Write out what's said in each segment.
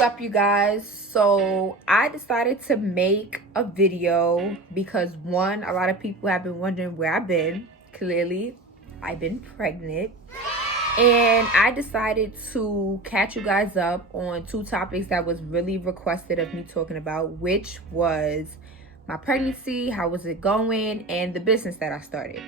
Up, you guys? So I decided to make a video because one, a lot of people have been wondering where I've been. Clearly I've been pregnant, and I decided to catch you guys up on two topics that was really requested of me talking about, which was my pregnancy, how was it going, and the business that I started.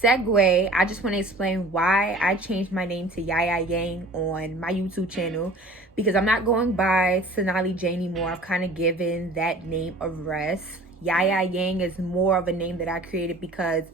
Segue, I just want to explain why I changed my name to Yayaa Yang on my YouTube channel, because I'm not going by Sonali J anymore. I've kind of given that name a rest. Yayaa Yang is more of a name that I created because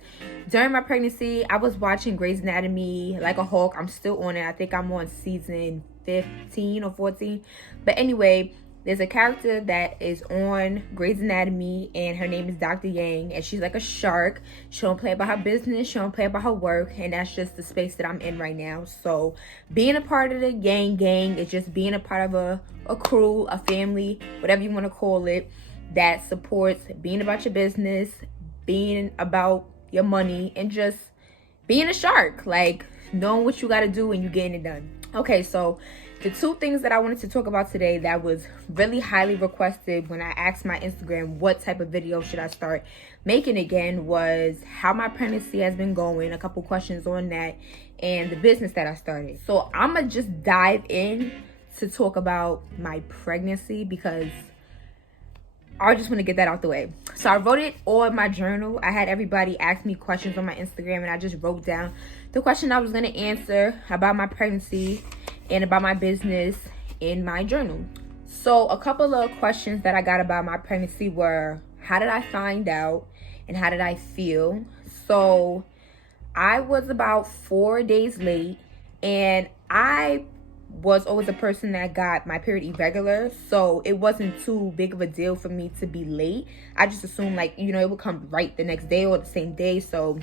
during my pregnancy, I was watching Grey's Anatomy like a hawk. I'm still on it. I think I'm on season 15 or 14. But anyway, there's a character that is on Grey's Anatomy, and her name is Dr. Yang, and she's like a shark. She don't play about her business, she don't play about her work, and that's just the space that I'm in right now. So being a part of the Yangggg gang is just being a part of a crew, a family, whatever you want to call it, that supports being about your business, being about your money, and just being a shark, like knowing what you got to do and you getting it done. Okay, so the two things that I wanted to talk about today that was really highly requested when I asked my Instagram what type of video should I start making again was how my pregnancy has been going, a couple questions on that, and the business that I started. So I'm gonna just dive in to talk about my pregnancy because I just want to get that out the way. So I wrote it on my journal. I had everybody ask me questions on my Instagram, and I just wrote down the question I was going to answer about my pregnancy and about my business in my journal. So a couple of questions that I got about my pregnancy were, how did I find out and how did I feel? So I was about 4 days late, and I was always a person that got my period irregular, so it wasn't too big of a deal for me to be late. I just assumed, like, you know, it would come right the next day or the same day. So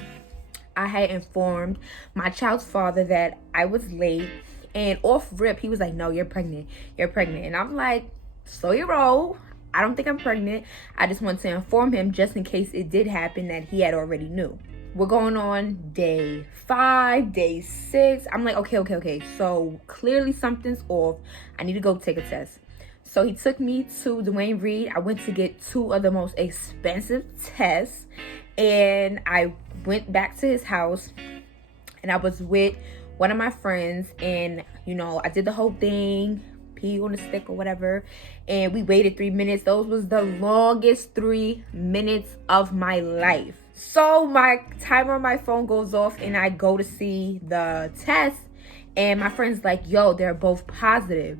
I had informed my child's father that I was late, and off rip he was like, no, you're pregnant, and I'm like, slow your roll, I don't think I'm pregnant. I just want to inform him just in case it did happen that he had already knew. We're going on day 5, day 6. I'm like, okay. So clearly something's off. I need to go take a test. So he took me to Dwayne Reed. I went to get 2 of the most expensive tests. And I went back to his house. And I was with one of my friends. And, you know, I did the whole thing. Pee on the stick or whatever. And we waited 3 minutes. Those was the longest 3 minutes of my life. So my timer on my phone goes off, and I go to see the test, and my friend's like, yo, they're both positive.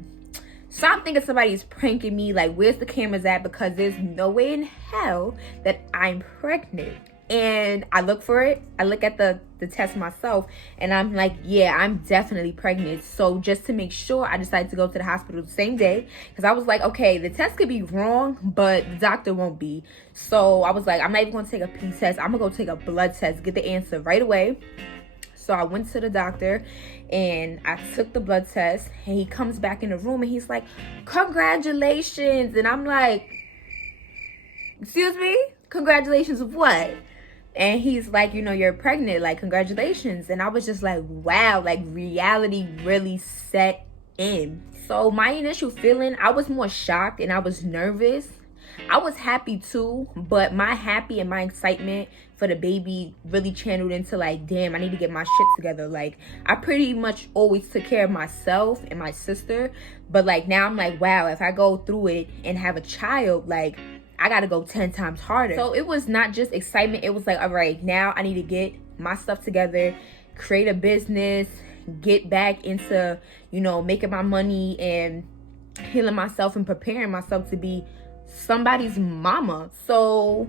So I'm thinking somebody's pranking me, like, where's the cameras at? Because there's no way in hell that I'm pregnant. And I look for it. I look at the test myself, and I'm like, yeah, I'm definitely pregnant. So just to make sure, I decided to go to the hospital the same day, because I was like, okay, the test could be wrong, but the doctor won't be. So I was like, I'm not even going to take a pee test. I'm going to go take a blood test, get the answer right away. So I went to the doctor, and I took the blood test, and he comes back in the room, and he's like, congratulations. And I'm like, excuse me? Congratulations of what? And he's like, you know, you're pregnant, like, congratulations. And I was just like, wow, like, reality really set in. So my initial feeling, I was more shocked and I was nervous. I was happy too, but my happy and my excitement for the baby really channeled into like, damn, I need to get my shit together. Like, I pretty much always took care of myself and my sister, but like now I'm like, wow, if I go through it and have a child, like, I gotta go 10 times harder. So it was not just excitement. It was like, all right, now I need to get my stuff together, create a business, get back into, you know, making my money and healing myself and preparing myself to be somebody's mama. So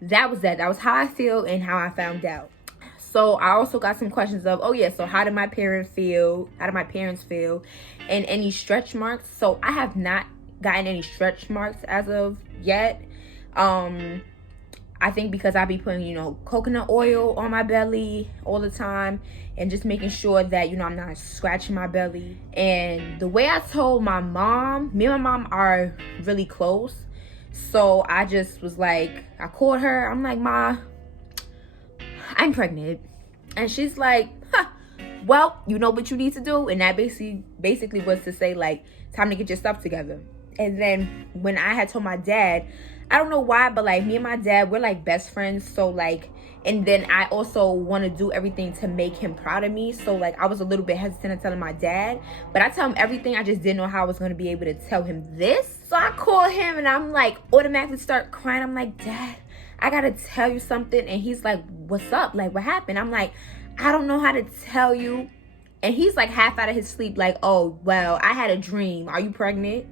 that was that. That was how I feel and how I found out. So I also got some questions of, oh yeah, so how did my parents feel? How did my parents feel? And any stretch marks. So I have not gotten any stretch marks as of yet. I think because I be putting, you know, coconut oil on my belly all the time and just making sure that, you know, I'm not scratching my belly. And the way I told my mom, me and my mom are really close. So I just was like, I called her. I'm like, Ma, I'm pregnant. And she's like, huh, well, you know what you need to do. And that basically was to say, like, time to get your stuff together. And then when I had told my dad, I don't know why, but like me and my dad, we're like best friends. So like, and then I also want to do everything to make him proud of me. So like, I was a little bit hesitant to tell my dad, but I tell him everything. I just didn't know how I was going to be able to tell him this. So I call him and I'm like, automatically start crying. I'm like, Dad, I got to tell you something. And he's like, what's up? Like, what happened? I'm like, I don't know how to tell you. And he's like half out of his sleep, like, oh, well, I had a dream. Are you pregnant?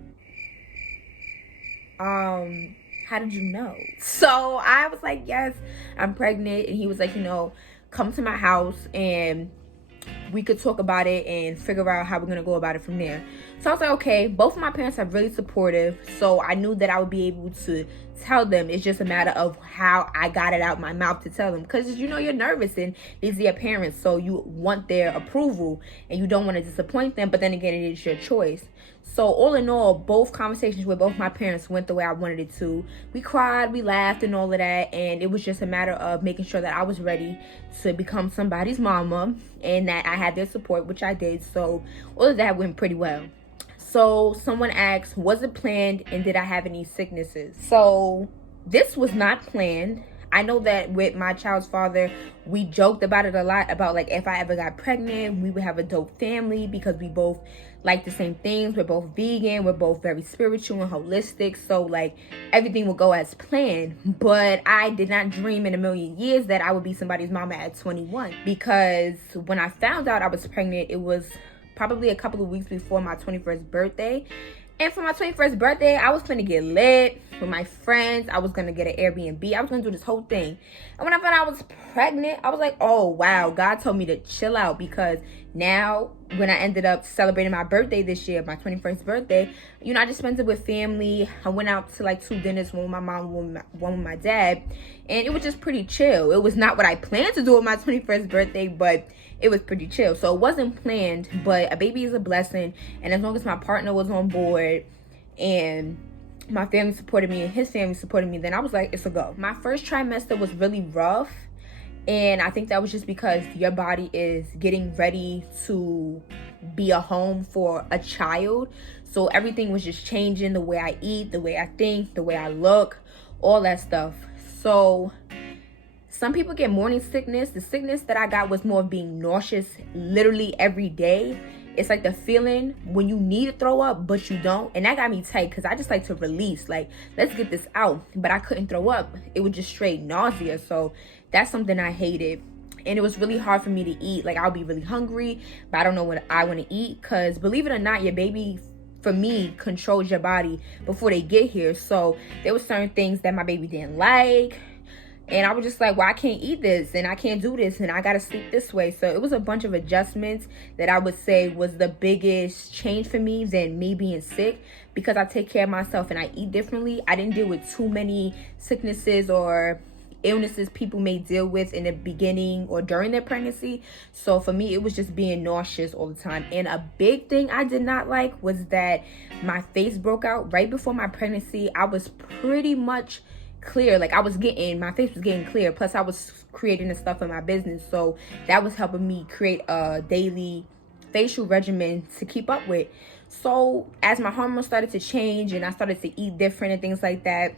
How did you know? So I was like, yes, I'm pregnant. And he was like, you know, come to my house and we could talk about it and figure out how we're gonna go about it from there. So I was like, okay. Both of my parents are really supportive, so I knew that I would be able to tell them. It's just a matter of how I got it out my mouth to tell them, because you know you're nervous and these are your parents, so you want their approval and you don't want to disappoint them, but then again, it is your choice. So all in all, both conversations with both my parents went the way I wanted it to. We cried, we laughed and all of that, and it was just a matter of making sure that I was ready to become somebody's mama and that I had their support, which I did. So all of that went pretty well. So someone asked, was it planned and did I have any sicknesses? So this was not planned. I know that with my child's father, we joked about it a lot, about like if I ever got pregnant, we would have a dope family because we both like the same things. We're both vegan. We're both very spiritual and holistic. So like everything will go as planned. But I did not dream in a million years that I would be somebody's mama at 21. Because when I found out I was pregnant, it was probably a couple of weeks before my 21st birthday. And for my 21st birthday, I was gonna get lit with my friends. I was gonna get an Airbnb. I was gonna do this whole thing. And when I found out I was pregnant, I was like, oh, wow. God told me to chill out, because now when I ended up celebrating my birthday this year, my 21st birthday, you know, I just spent it with family. I went out to like 2 dinners, one with my mom, one with my dad. And it was just pretty chill. It was not what I planned to do with my 21st birthday, but it was pretty chill. So it wasn't planned, but a baby is a blessing. And as long as my partner was on board and my family supported me and his family supported me, then I was like, it's a go. My first trimester was really rough. And I think that was just because your body is getting ready to be a home for a child. So everything was just changing, the way I eat, the way I think, the way I look, all that stuff. So some people get morning sickness. The sickness that I got was more of being nauseous literally every day. It's like the feeling when you need to throw up, but you don't. And that got me tight, because I just like to release. Like, let's get this out. But I couldn't throw up. It was just straight nausea. So that's something I hated. And it was really hard for me to eat. Like, I'll be really hungry, but I don't know what I want to eat. Because believe it or not, your baby, for me, controls your body before they get here. So there were certain things that my baby didn't like. And I was just like, well, I can't eat this and I can't do this and I got to sleep this way. So it was a bunch of adjustments that I would say was the biggest change for me than me being sick, because I take care of myself and I eat differently. I didn't deal with too many sicknesses or illnesses people may deal with in the beginning or during their pregnancy. So for me, it was just being nauseous all the time. And a big thing I did not like was that my face broke out right before my pregnancy. I was pretty much clear. Like, my face was getting clear. Plus I was creating the stuff in my business, so that was helping me create a daily facial regimen to keep up with. So as my hormones started to change and I started to eat different and things like that,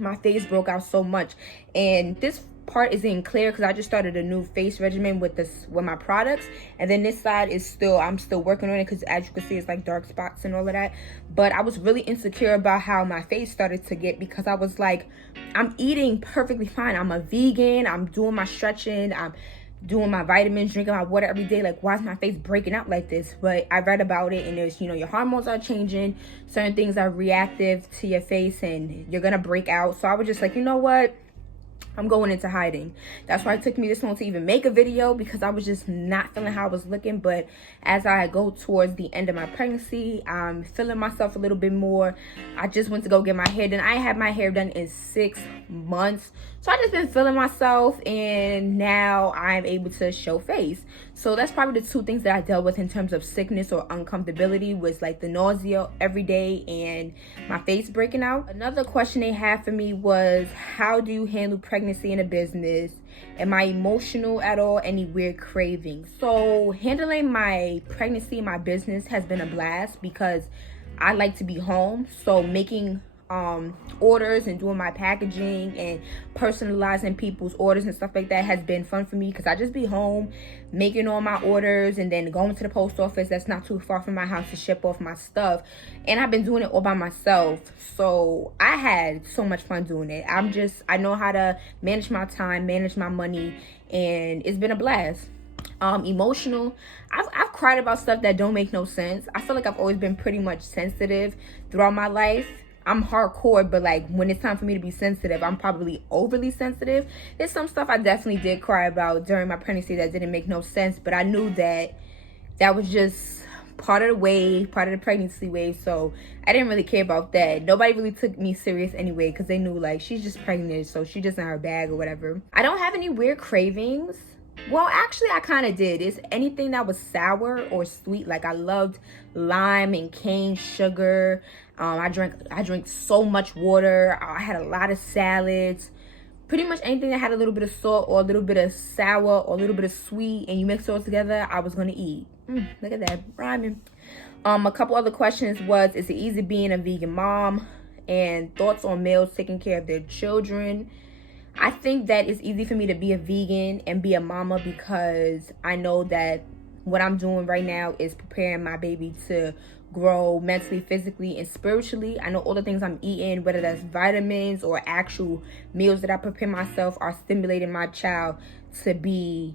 my face broke out so much. And this part isn't clear because I just started a new face regimen with my products, and then this side is I'm still working on it, because as you can see, it's like dark spots and all of that. But I was really insecure about how my face started to get, because I was like, I'm eating perfectly fine, I'm a vegan, I'm doing my stretching, I'm doing my vitamins, drinking my water every day. Like, why is my face breaking out like this? But I read about it, and there's, your hormones are changing, certain things are reactive to your face and you're gonna break out. So I was just like, you know what, I'm going into hiding. That's why it took me this long to even make a video, because I was just not feeling how I was looking. But as I go towards the end of my pregnancy, I'm feeling myself a little bit more. I just went to go get my hair done. I had my hair done in 6 months. So I just been feeling myself, and now I'm able to show face. So that's probably the two things that I dealt with in terms of sickness or uncomfortability, was like the nausea every day and my face breaking out. Another question they had for me was, how do you handle pregnancy in a business? Am I emotional at all? Any weird cravings? So handling my pregnancy in my business has been a blast because I like to be home. So making orders and doing my packaging and personalizing people's orders and stuff like that has been fun for me, because I just be home making all my orders and then going to the post office that's not too far from my house to ship off my stuff. And I've been doing it all by myself, so I had so much fun doing it. I know how to manage my time, manage my money, and it's been a blast. Emotional, I've cried about stuff that don't make no sense. I feel like I've always been pretty much sensitive throughout my life. I'm hardcore, but like when it's time for me to be sensitive, I'm probably overly sensitive. There's some stuff I definitely did cry about during my pregnancy that didn't make no sense, but I knew that that was just part of the wave, part of the pregnancy wave, so I didn't really care about that. Nobody really took me serious anyway, because they knew like she's just pregnant, so she's just in her bag or whatever. I don't have any weird cravings. Well, actually, I kind of did. It's anything that was sour or sweet. Like I loved lime and cane sugar. I drank so much water. I had a lot of salads. Pretty much anything that had a little bit of salt or a little bit of sour or a little bit of sweet, and you mix it all together, I was gonna eat. Look at that, rhyming. A couple other questions was, is it easy being a vegan mom? And thoughts on males taking care of their children. I think that it's easy for me to be a vegan and be a mama because I know that what I'm doing right now is preparing my baby to grow mentally, physically, and spiritually. I know all the things I'm eating, whether that's vitamins or actual meals that I prepare myself, are stimulating my child to be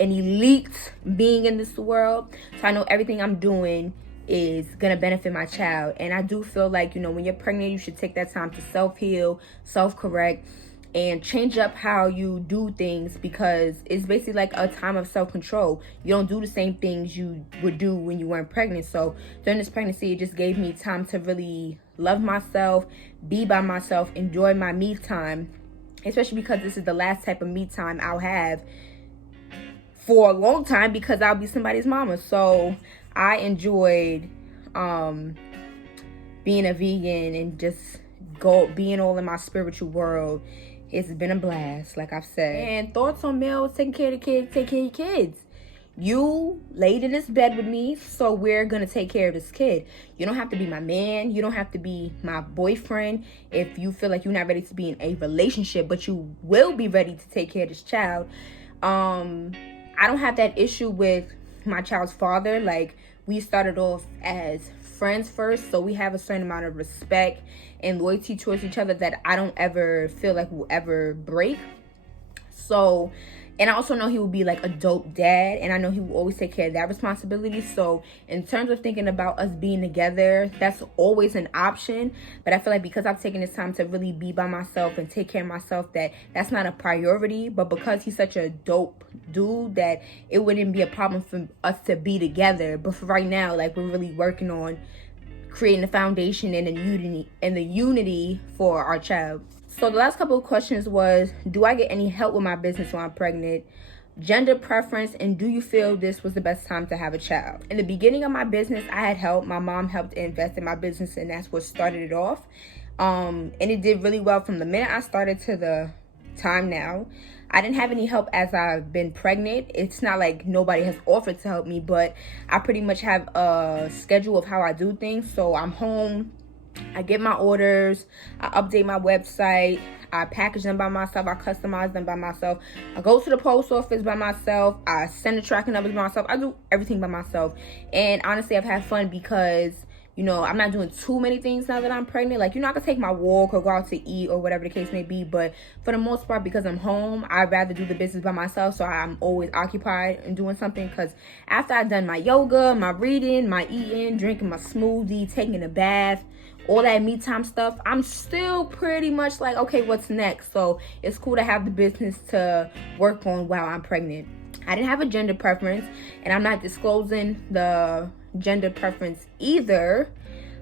an elite being in this world. So I know everything I'm doing is gonna benefit my child. And I do feel like, when you're pregnant, you should take that time to self-heal, self-correct, and change up how you do things, because it's basically like a time of self-control. You don't do the same things you would do when you weren't pregnant. So during this pregnancy, it just gave me time to really love myself, be by myself, enjoy my me time, especially because this is the last type of me time I'll have for a long time, because I'll be somebody's mama. So I enjoyed being a vegan and just being all in my spiritual world. It's been a blast, like I've said. And thoughts on males taking care of the kids. Take care of your kids. You laid in this bed with me, so we're gonna take care of this kid. You don't have to be my man. You don't have to be my boyfriend if you feel like you're not ready to be in a relationship, but you will be ready to take care of this child. I don't have that issue with my child's father. Like, we started off as friends first, so we have a certain amount of respect and loyalty towards each other that I don't ever feel like will ever break. So, and I also know he will be like a dope dad, and I know he will always take care of that responsibility. So in terms of thinking about us being together, that's always an option. But I feel like because I've taken this time to really be by myself and take care of myself, that's not a priority. But because he's such a dope dude, that it wouldn't be a problem for us to be together. But for right now, like, we're really working on creating the foundation and the unity for our child. So the last couple of questions was, do I get any help with my business when I'm pregnant? Gender preference, and do you feel this was the best time to have a child? In the beginning of my business, I had help. My mom helped invest in my business, and that's what started it off. And it did really well from the minute I started to the time now. I didn't have any help as I've been pregnant. It's not like nobody has offered to help me, but I pretty much have a schedule of how I do things. So I'm home, I get my orders, I update my website, I package them by myself, I customize them by myself, I go to the post office by myself, I send the tracking numbers by myself. I do everything by myself. And honestly, I've had fun because I'm not doing too many things now that I'm pregnant. Like, I can take my walk or go out to eat or whatever the case may be. But for the most part, because I'm home, I'd rather do the business by myself. So I'm always occupied and doing something. Because after I've done my yoga, my reading, my eating, drinking my smoothie, taking a bath, all that me time stuff, I'm still pretty much like, okay, what's next? So it's cool to have the business to work on while I'm pregnant. I didn't have a gender preference, and I'm not disclosing the gender preference either,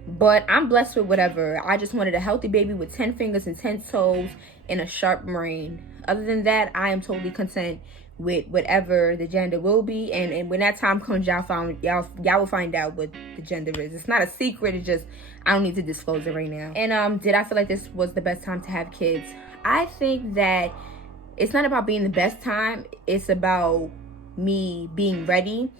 but I'm blessed with whatever. I just wanted a healthy baby with 10 fingers and 10 toes and a sharp brain. Other than that, I am totally content with whatever the gender will be. And when that time comes, y'all will find out what the gender is. It's not a secret. It's just I don't need to disclose it right now. And did I feel like this was the best time to have kids? I think that it's not about being the best time. It's about me being ready.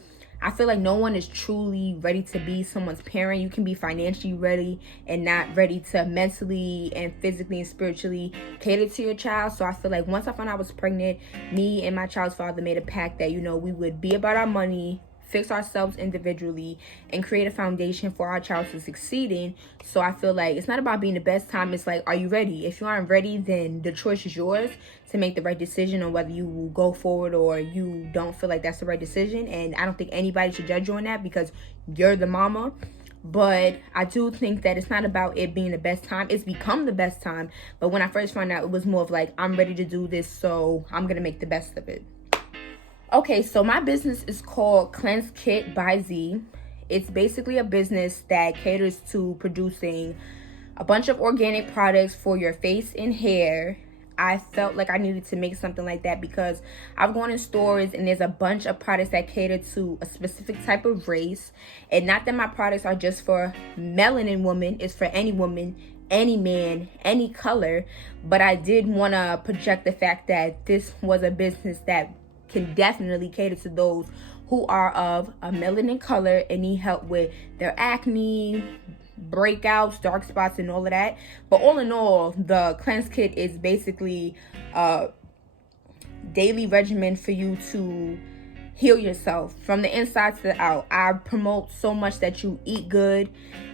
I feel like no one is truly ready to be someone's parent. You can be financially ready and not ready to mentally and physically and spiritually cater to your child. So I feel like once I found out I was pregnant, me and my child's father made a pact that, you know, we would be about our money, fix ourselves individually, and create a foundation for our child to succeeding. So I feel like it's not about being the best time. It's like, are you ready? If you aren't ready, then the choice is yours to make the right decision on whether you will go forward or you don't feel like that's the right decision. And I don't think anybody should judge you on that because you're the mama. But I do think that it's not about it being the best time. It's become the best time. But when I first found out, it was more of like, I'm ready to do this, so I'm going to make the best of it. Okay, so my business is called kleansekitby.z. It's basically a business that caters to producing a bunch of organic products for your face and hair. I felt like I needed to make something like that because I've gone in stores and there's a bunch of products that cater to a specific type of race. And not that my products are just for melanin women, it's for any woman, any man, any color. But I did want to project the fact that this was a business that can definitely cater to those who are of a melanin color and need help with their acne, breakouts, dark spots, and all of that. But all in all, the cleanse kit is basically a daily regimen for you to heal yourself from the inside to the out. I promote so much that you eat good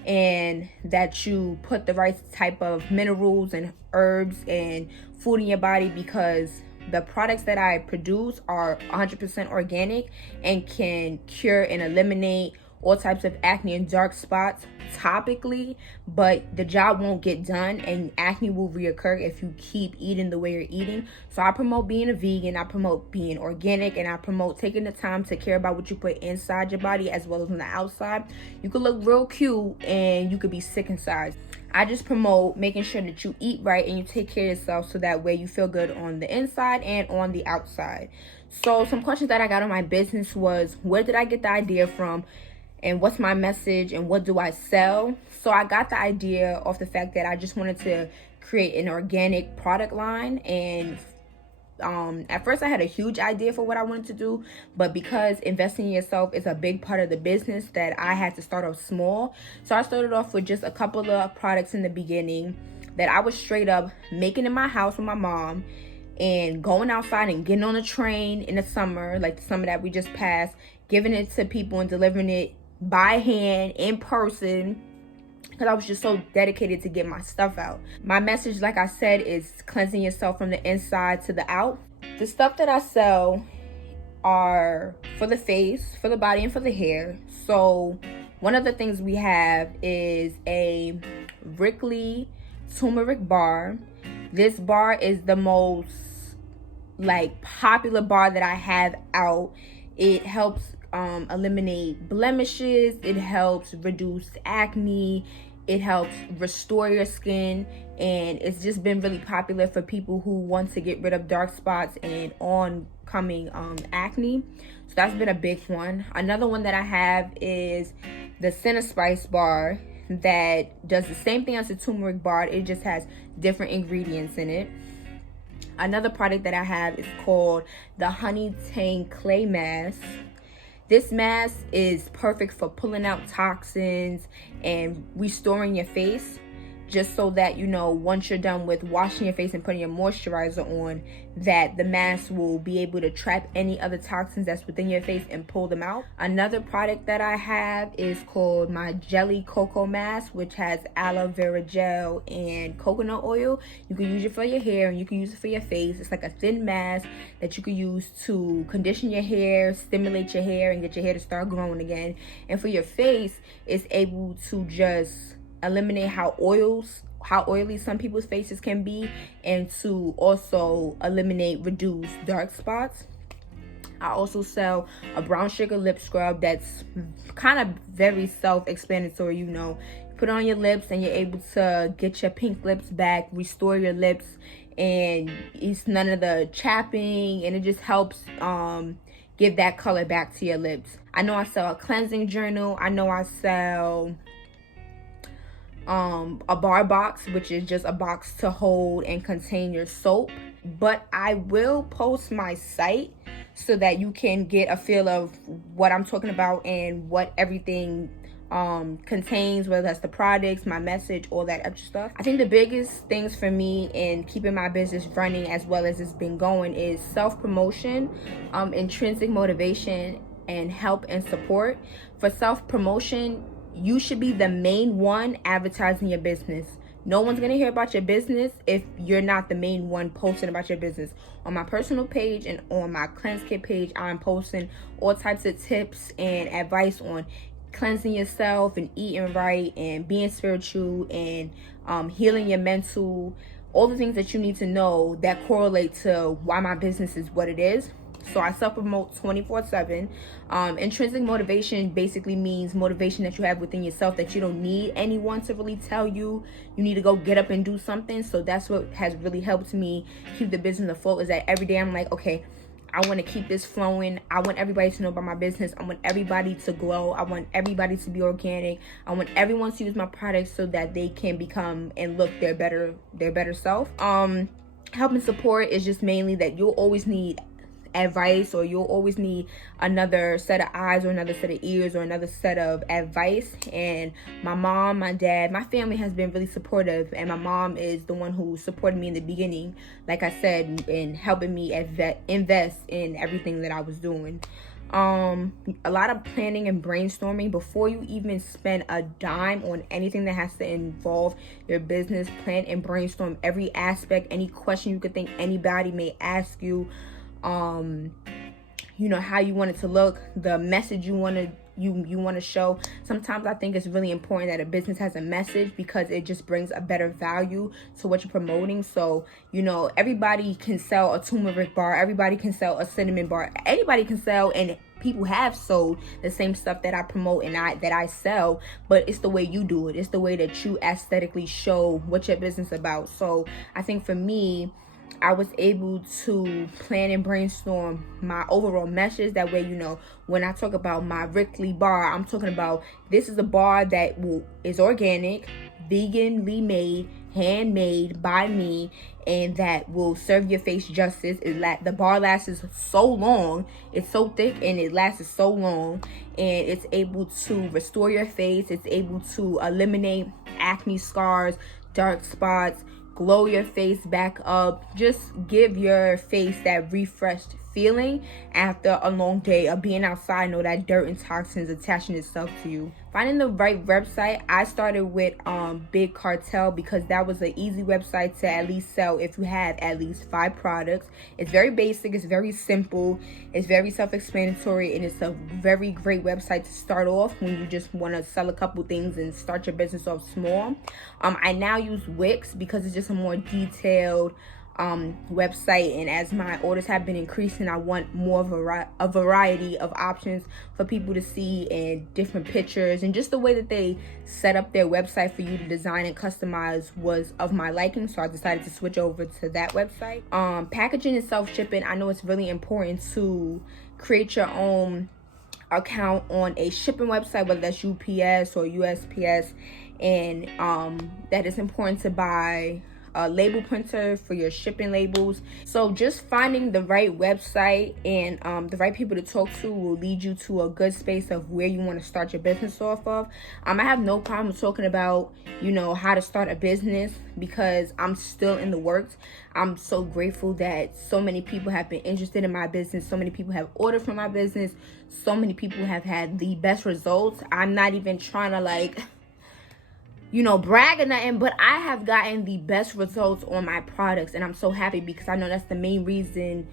and that you put the right type of minerals and herbs and food in your body, because the products that I produce are 100% organic and can cure and eliminate all types of acne and dark spots topically, but the job won't get done and acne will reoccur if you keep eating the way you're eating. So I promote being a vegan, I promote being organic, and I promote taking the time to care about what you put inside your body as well as on the outside. You could look real cute and you could be sick inside. I just promote making sure that you eat right and you take care of yourself so that way you feel good on the inside and on the outside. So some questions that I got on my business was, where did I get the idea from? And what's my message and what do I sell? So I got the idea off the fact that I just wanted to create an organic product line. And at first I had a huge idea for what I wanted to do, but because investing in yourself is a big part of the business, that I had to start off small. So I started off with just a couple of products in the beginning that I was straight up making in my house with my mom, and going outside and getting on a train in the summer, like the summer that we just passed, giving it to people and delivering it by hand in person, because I was just so dedicated to get my stuff out. My message, like I said, is cleansing yourself from the inside to the out. The stuff that I sell are for the face, for the body, and for the hair. So one of the things we have is a Brickley Turmeric Bar. This bar is the most popular bar that I have out. It helps eliminate blemishes, it helps reduce acne, it helps restore your skin, and it's just been really popular for people who want to get rid of dark spots and oncoming acne. So that's been a big one. Another one that I have is the Spice Bar that does the same thing as the turmeric bar. It just has different ingredients in it. Another product that I have is called the Honey Tang Clay Mask. This mask is perfect for pulling out toxins and restoring your face, just so that, you know, once you're done with washing your face and putting your moisturizer on, that the mask will be able to trap any other toxins that's within your face and pull them out. Another product that I have is called my Jelly Cocoa Mask, which has aloe vera gel and coconut oil. You can use it for your hair and you can use it for your face. It's like a thin mask that you can use to condition your hair, stimulate your hair, and get your hair to start growing again. And for your face, it's able to just eliminate how oily some people's faces can be, and to also reduce dark spots. I also sell a brown sugar lip scrub that's kind of very self-explanatory. You know, put it on your lips, and you're able to get your pink lips back, restore your lips, and it's none of the chapping, and it just helps give that color back to your lips. I know I sell a cleansing journal. I know I sell a bar box, which is just a box to hold and contain your soap. But I will post my site so that you can get a feel of what I'm talking about and what everything contains, whether that's the products, my message, all that extra stuff. I think the biggest things for me in keeping my business running as well as it's been going is self-promotion, intrinsic motivation, and help and support. For self-promotion, you should be the main one advertising your business. No one's gonna hear about your business if you're not the main one posting about your business. On my personal page and on my Cleanse Kit page, I'm posting all types of tips and advice on cleansing yourself and eating right and being spiritual and healing your mental, all the things that you need to know that correlate to why my business is what it is. So I self-promote 24/7. Intrinsic motivation basically means motivation that you have within yourself, that you don't need anyone to really tell you you need to go get up and do something. So that's what has really helped me keep the business afloat, is that every day I'm like, okay, I want to keep this flowing. I want everybody to know about my business. I want everybody to grow. I want everybody to be organic. I want everyone to use my products so that they can become and look their better self. Help and support is just mainly that you'll always need advice, or you'll always need another set of eyes or another set of ears or another set of advice. And my mom, my dad, my family has been really supportive, and my mom is the one who supported me in the beginning, like I said, in helping me invest in everything that I was doing. A lot of planning and brainstorming before you even spend a dime on anything that has to involve your business. Plan and brainstorm every aspect, any question you could think anybody may ask you. You know, how you want it to look, the message you want to show. Sometimes I think it's really important that a business has a message, because it just brings a better value to what you're promoting. So, you know, everybody can sell a turmeric bar, everybody can sell a cinnamon bar, anybody can sell, and people have sold the same stuff that I promote and that I sell, but it's the way you do it. It's the way that you aesthetically show what your business is about. So I think for me, I was able to plan and brainstorm my overall message. That way, you know, when I talk about my Brickley bar, I'm talking about this is a bar that is organic, veganly made, handmade by me, and that will serve your face justice. The bar lasts so long, it's so thick and it lasts so long, and it's able to restore your face. It's able to eliminate acne scars, dark spots, glow your face back up, just give your face that refreshed feeling after a long day of being outside. Know that dirt and toxins attaching itself to you. Finding the right website, I started with Big Cartel, because that was an easy website to at least sell if you have at least 5 products. It's very basic, it's very simple, it's very self-explanatory, and it's a very great website to start off when you just want to sell a couple things and start your business off small. I now use Wix because it's just a more detailed website, and as my orders have been increasing, I want more of a variety of options for people to see, and different pictures, and just the way that they set up their website for you to design and customize was of my liking, so I decided to switch over to that website. Packaging and self-shipping, I know it's really important to create your own account on a shipping website, whether that's UPS or USPS, and that it's important to buy a label printer for your shipping labels. So just finding the right website and the right people to talk to will lead you to a good space of where you want to start your business off of. I have no problem talking about, you know, how to start a business, because I'm still in the works. I'm so grateful that so many people have been interested in my business. So many people have ordered from my business. So many people have had the best results. I'm not even trying to, like, you know, brag or nothing, but I have gotten the best results on my products, and I'm so happy, because I know that's the main reason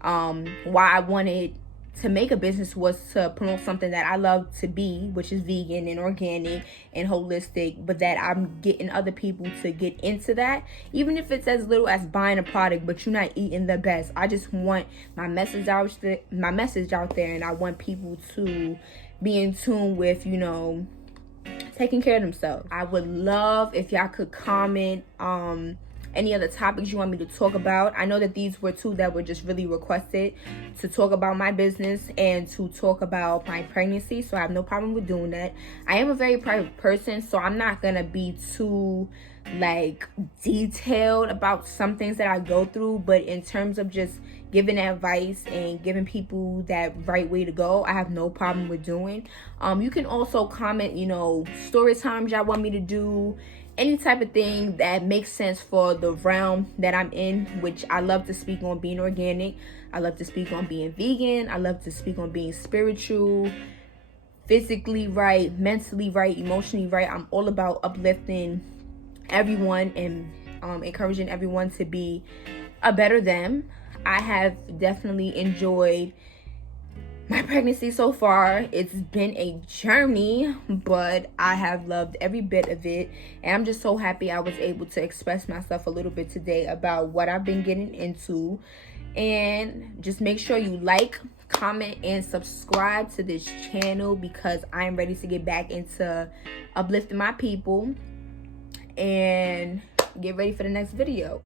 why I wanted to make a business, was to promote something that I love to be, which is vegan and organic and holistic, but that I'm getting other people to get into that, even if it's as little as buying a product, but you're not eating the best. I just want my message out there, and I want people to be in tune with, you know, taking care of themselves. I would love if y'all could comment any other topics you want me to talk about. I know that these were two that were just really requested, to talk about my business and to talk about my pregnancy, so I have no problem with doing that. I am a very private person, so I'm not gonna be too like detailed about some things that I go through, but in terms of just giving advice and giving people that right way to go, I have no problem with doing. You can also comment, you know, story times y'all want me to do, any type of thing that makes sense for the realm that I'm in, which I love to speak on being organic. I love to speak on being vegan. I love to speak on being spiritual, physically right, mentally right, emotionally right. I'm all about uplifting everyone and encouraging everyone to be a better them. I have definitely enjoyed my pregnancy so far. It's been a journey, but I have loved every bit of it, and I'm just so happy I was able to express myself a little bit today about what I've been getting into. And just make sure you like, comment, and subscribe to this channel, because I am ready to get back into uplifting my people, and get ready for the next video.